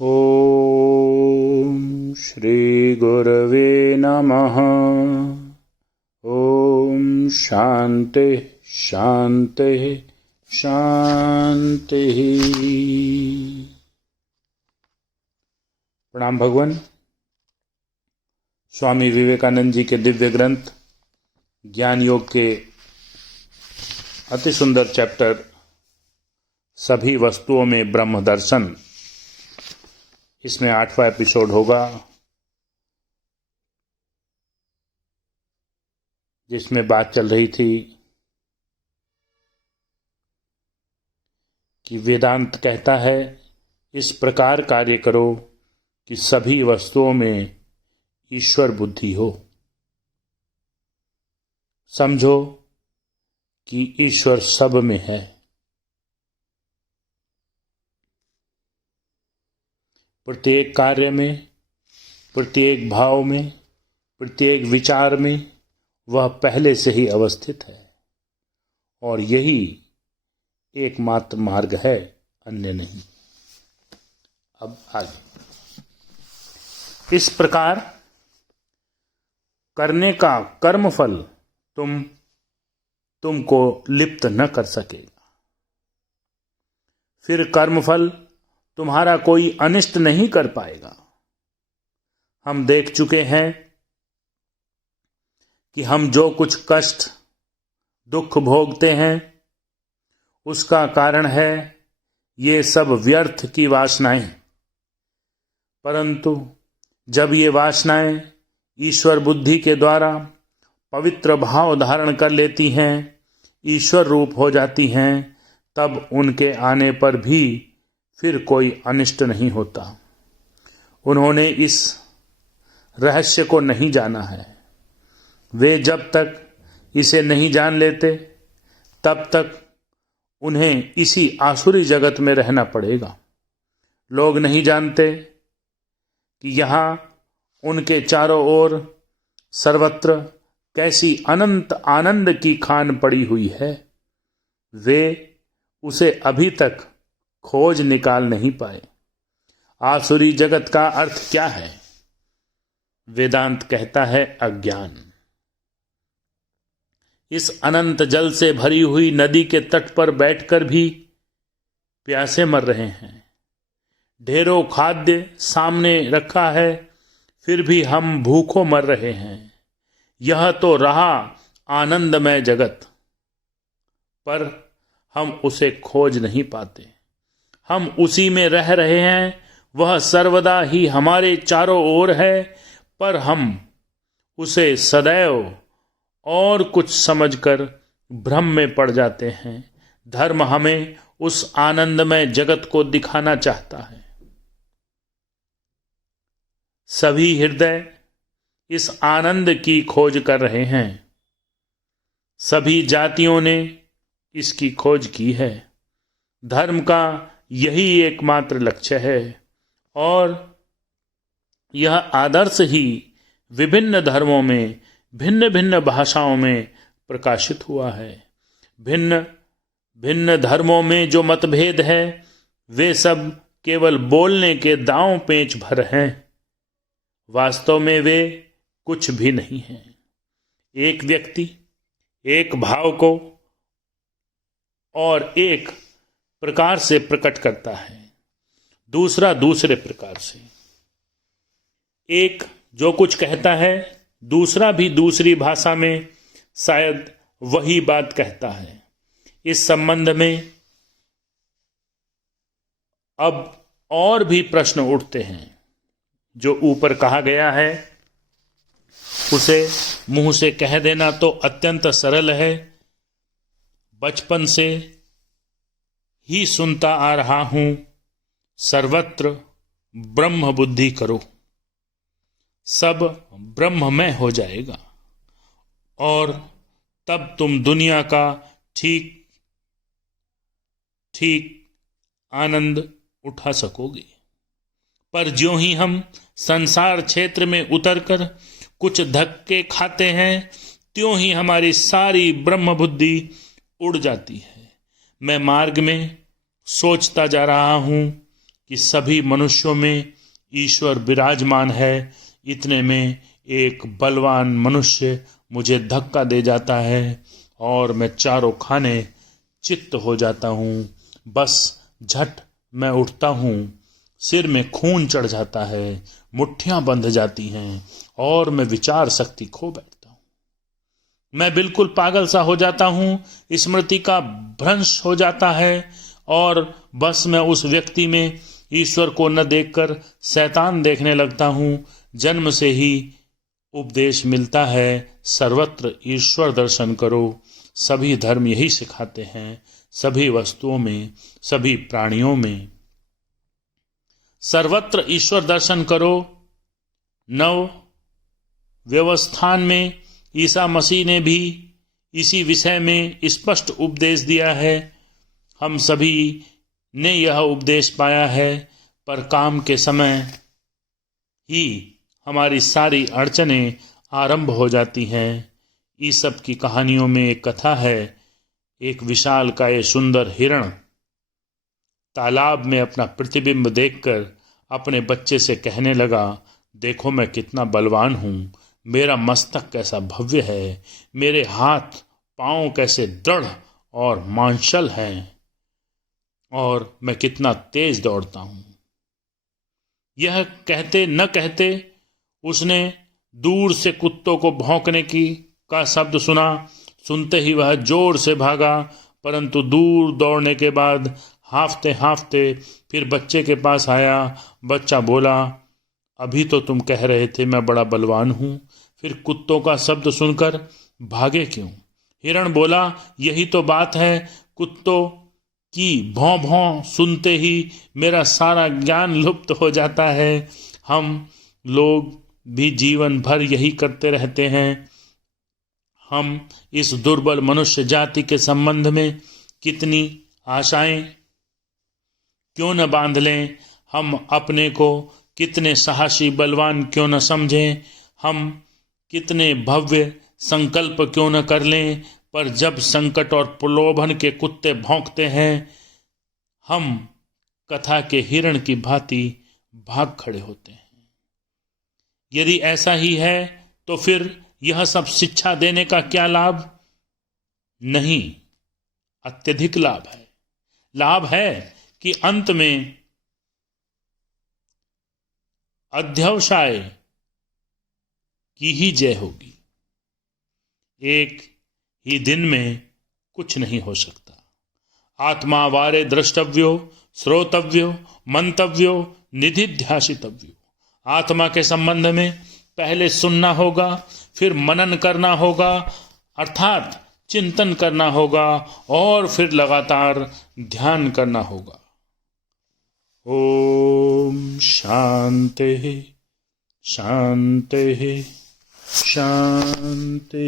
ॐ श्रीगुरवे नमः। ॐ शांति शांति शांति। प्रणाम भगवान। स्वामी विवेकानंद जी के दिव्य ग्रंथ ज्ञान योग के अति सुंदर चैप्टर सभी वस्तुओं में ब्रह्म दर्शन, इसमें 8वां एपिसोड होगा, जिसमें बात चल रही थी कि वेदांत कहता है इस प्रकार कार्य करो कि सभी वस्तुओं में ईश्वर बुद्धि हो। समझो कि ईश्वर सब में है। प्रत्येक कार्य में, प्रत्येक भाव में, प्रत्येक विचार में वह पहले से ही अवस्थित है और यही एकमात्र मार्ग है, अन्य नहीं। अब आगे इस प्रकार करने का कर्मफल तुमको लिप्त न कर सकेगा। फिर कर्मफल तुम्हारा कोई अनिष्ट नहीं कर पाएगा। हम देख चुके हैं कि हम जो कुछ कष्ट दुख भोगते हैं उसका कारण है ये सब व्यर्थ की वासनाएं। परंतु जब ये वासनाएं ईश्वर बुद्धि के द्वारा पवित्र भाव धारण कर लेती हैं, ईश्वर रूप हो जाती हैं, तब उनके आने पर भी फिर कोई अनिष्ट नहीं होता। उन्होंने इस रहस्य को नहीं जाना है। वे जब तक इसे नहीं जान लेते तब तक उन्हें इसी आसुरी जगत में रहना पड़ेगा। लोग नहीं जानते कि यहाँ उनके चारों ओर सर्वत्र कैसी अनंत आनंद की खान पड़ी हुई है। वे उसे अभी तक खोज निकाल नहीं पाए। आसुरी जगत का अर्थ क्या है? वेदांत कहता है अज्ञान। इस अनंत जल से भरी हुई नदी के तट पर बैठकर भी प्यासे मर रहे हैं। ढेरों खाद्य सामने रखा है, फिर भी हम भूखों मर रहे हैं। यह तो रहा आनंदमय जगत, पर हम उसे खोज नहीं पाते। हम उसी में रह रहे हैं। वह सर्वदा ही हमारे चारों ओर है, पर हम उसे सदैव और कुछ समझकर भ्रम में पड़ जाते हैं। धर्म हमें उस आनंदमय जगत को दिखाना चाहता है। सभी हृदय इस आनंद की खोज कर रहे हैं। सभी जातियों ने इसकी खोज की है। धर्म का यही एकमात्र लक्ष्य है और यह आदर्श ही विभिन्न धर्मों में भिन्न भिन्न भाषाओं में प्रकाशित हुआ है। भिन्न भिन्न धर्मों में जो मतभेद है वे सब केवल बोलने के दांव पेच भर हैं। वास्तव में वे कुछ भी नहीं हैं। एक व्यक्ति एक भाव को और एक प्रकार से प्रकट करता है, दूसरा दूसरे प्रकार से। एक जो कुछ कहता है, दूसरा भी दूसरी भाषा में शायद वही बात कहता है। इस संबंध में अब और भी प्रश्न उठते हैं। जो ऊपर कहा गया है उसे मुंह से कह देना तो अत्यंत सरल है। बचपन से ही सुनता आ रहा हूं, सर्वत्र ब्रह्म बुद्धि करो, सब ब्रह्ममय हो जाएगा और तब तुम दुनिया का ठीक ठीक आनंद उठा सकोगे। पर ज्यों ही हम संसार क्षेत्र में उतरकर कुछ धक्के खाते हैं, त्यों ही हमारी सारी ब्रह्म बुद्धि उड़ जाती है। मैं मार्ग में सोचता जा रहा हूं कि सभी मनुष्यों में ईश्वर विराजमान है, इतने में एक बलवान मनुष्य मुझे धक्का दे जाता है और मैं चारों खाने चित्त हो जाता हूँ। बस झट मैं उठता हूँ, सिर में खून चढ़ जाता है, मुट्ठियां बंध जाती हैं और मैं विचार शक्ति खो बैठता हूँ। मैं बिल्कुल पागल सा हो जाता हूँ, स्मृति का भ्रंश हो जाता है और बस मैं उस व्यक्ति में ईश्वर को न देखकर शैतान देखने लगता हूँ। जन्म से ही उपदेश मिलता है, सर्वत्र ईश्वर दर्शन करो। सभी धर्म यही सिखाते हैं, सभी वस्तुओं में, सभी प्राणियों में सर्वत्र ईश्वर दर्शन करो। नव व्यवस्थान में ईसा मसीह ने भी इसी विषय में स्पष्ट उपदेश दिया है। हम सभी ने यह उपदेश पाया है, पर काम के समय ही हमारी सारी अड़चनें आरंभ हो जाती हैं। ईसब की कहानियों में एक कथा है, एक विशालकाय सुंदर हिरण तालाब में अपना प्रतिबिंब देखकर अपने बच्चे से कहने लगा, देखो मैं कितना बलवान हूँ, मेरा मस्तक कैसा भव्य है, मेरे हाथ पांव कैसे दृढ़ और मांसल हैं और मैं कितना तेज दौड़ता हूँ। यह कहते न कहते उसने दूर से कुत्तों को भौंकने का शब्द सुना। सुनते ही वह जोर से भागा, परंतु दूर दौड़ने के बाद हांफते हांफते फिर बच्चे के पास आया। बच्चा बोला, अभी तो तुम कह रहे थे मैं बड़ा बलवान हूँ, फिर कुत्तों का शब्द सुनकर भागे क्यों? हिरण बोला, यही तो बात है, कुत्तों की भौं भौं सुनते ही मेरा सारा ज्ञान लुप्त हो जाता है। हम लोग भी जीवन भर यही करते रहते हैं। हम इस दुर्बल मनुष्य जाति के संबंध में कितनी आशाएं क्यों न बांध लें, हम अपने को कितने साहसी बलवान क्यों न समझें, हम कितने भव्य संकल्प क्यों न कर लें, पर जब संकट और प्रलोभन के कुत्ते भौंकते हैं, हम कथा के हिरण की भांति भाग खड़े होते हैं। यदि ऐसा ही है तो फिर यह सब शिक्षा देने का क्या लाभ? नहीं, अत्यधिक लाभ है। लाभ है कि अंत में अध्यवसाय की ही जय होगी। एक ही दिन में कुछ नहीं हो सकता। आत्मा वारे द्रष्टव्यो, श्रोतव्यो, मंतव्यो, निधिध्यासितव्यो। आत्मा के संबंध में पहले सुनना होगा, फिर मनन करना होगा, अर्थात चिंतन करना होगा और फिर लगातार ध्यान करना होगा। ओम शांति शांति शांति।